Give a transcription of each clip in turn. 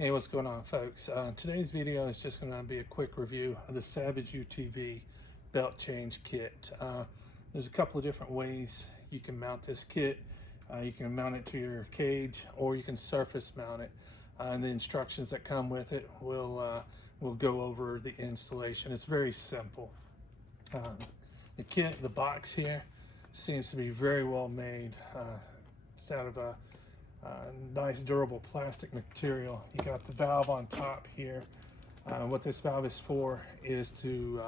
Hey, what's going on, folks? Today's video is just going to be a quick review of the Savage UTV belt change kit. There's a couple of different ways you can mount this kit. You can mount it to your cage, or you can surface mount it. And the instructions that come with it will go over the installation. It's very simple. The kit, the box here, seems to be very well made. It's out of a nice durable plastic material. You got the valve on top here. What this valve is for is to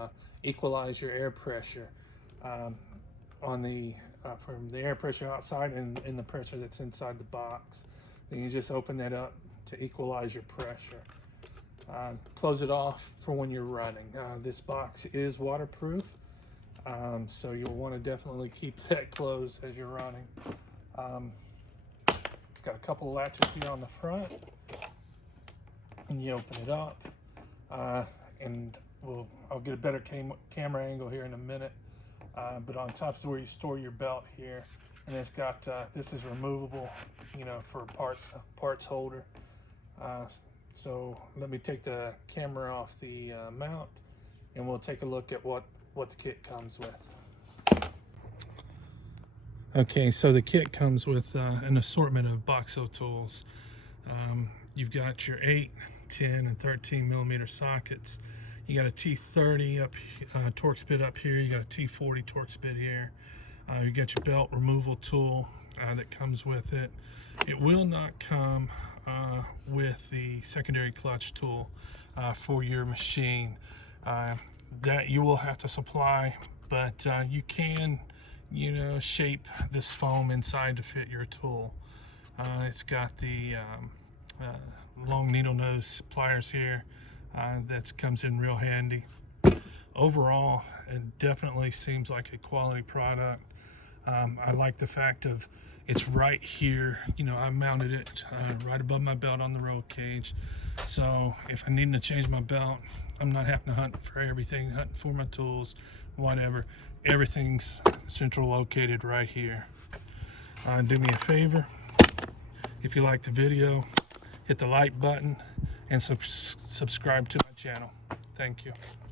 equalize your air pressure from the air pressure outside and the pressure that's inside the box. Then you just open that up to equalize your pressure. Close it off for when you're running. This box is waterproof, so you'll want to definitely keep that closed as you're running. It's got a couple of latches here on the front, and you open it up, and I'll get a better camera angle here in a minute. But on top is where you store your belt here, and it's got this is removable, for parts holder. So let me take the camera off the mount, and we'll take a look at what the kit comes with. Okay, so the kit comes with an assortment of boxo tools. You've got your 8, 10, and 13 millimeter sockets. You got a T30 Torx bit up here. You got a T40 Torx bit here. You got your belt removal tool that comes with it. It will not come with the secondary clutch tool for your machine. That you will have to supply, but you can shape this foam inside to fit your tool. It's got the long needle nose pliers here. That comes in real handy. Overall, it definitely seems like a quality product. I like the fact of it's right here. I mounted it right above my belt on the roll cage, so if I need to change my belt, I'm not having to hunt for everything, hunting for my tools, whatever. Everything's central located right here. Do me a favor, if you like the video, hit the like button and subscribe to my channel. Thank you.